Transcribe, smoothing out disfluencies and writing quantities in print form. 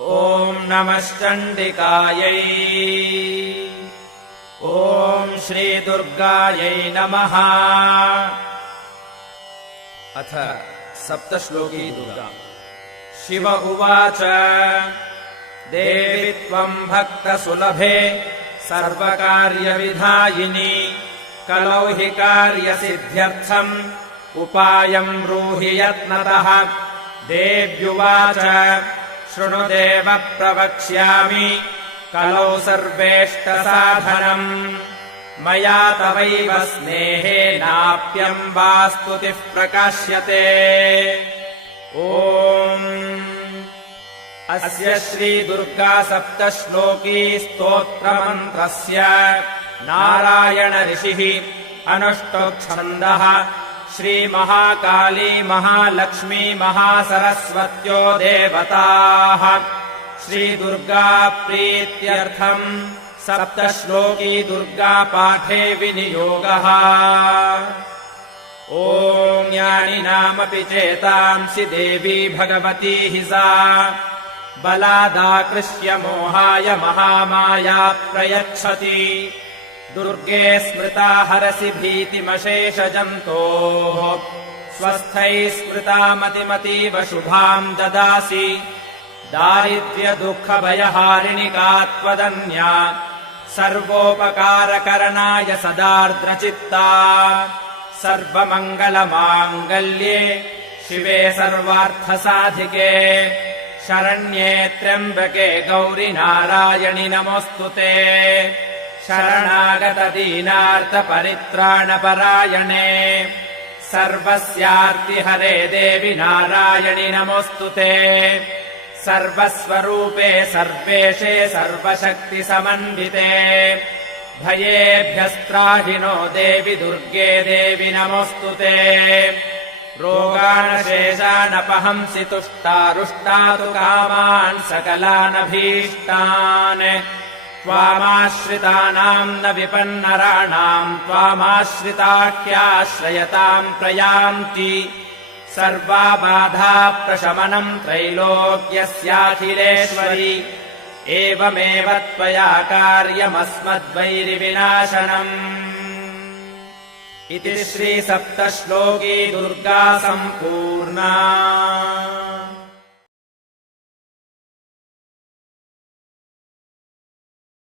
ॐ नमश्चण्डिकायै। ॐ श्रीदुर्गायै नमः। अथ सप्तश्लोकी दुर्गा। शिव उवाच देवि त्वम् भक्तसुलभे सर्वकार्यविधायिनी कलौ हि कार्यसिद्ध्यर्थम् उपायम् ब्रूहि यत्नतः। देव्युवाच शृणुदेव प्रवक्ष्यामि कलौ सर्वेष्टसाधनम् मया तवैव स्नेहेनाप्यम्बा स्तुतिः प्रकाश्यते। ॐ अस्य श्रीदुर्गा सप्तश्लोकी स्तोत्रमन्त्रस्य नारायण ऋषिः अनुष्टुप् श्रीमहाकाली महालक्ष्मी महासरस्वत्यो देवताः श्रीदुर्गा प्रीत्यर्थम् सप्तश्लोकी दुर्गा पाठे विनियोगः। ॐ ज्ञानिनामपि चेतांसि देवी भगवती हि सा बलादाकृष्य मोहाय महामाया प्रयच्छति। दुर्गे स्मृता हरसि भीतिमशेषजन्तोः स्वस्थैः स्मृता मतिमतीव शुभाम् ददासि। दारिद्र्यदुःखभयहारिणि का त्वदन्या सर्वोपकारकरणाय सदार्द्रचित्ता। सर्वमङ्गलमाङ्गल्ये शिवे सर्वार्थसाधिके शरण्ये त्र्यम्बके गौरि नारायणि नमोऽस्तुते। शरणागतदीनार्तपरित्राणपरायणे सर्वस्यार्तिहरे देवि नारायणि नमोऽस्तुते। सर्वस्वरूपे सर्वेशे सर्वशक्तिसमन्विते भयेभ्यस्त्राहिनो देवि दुर्गे देवि नमोऽस्तुते। रोगानशेषानपहंसि तुष्टारुष्टातु कामान् सकलानभीष्टान्। त्वामाश्रितानाम् न विपन्नराणाम् त्वामाश्रिताख्याश्रयताम् प्रयान्ति। सर्वाबाधा प्रशमनम् त्रैलोक्यस्याखिलेश्वरि एवमेव त्वया कार्यमस्मद्वैरिविनाशनम्। इति श्रीसप्तश्लोकी दुर्गा सम्पूर्णा।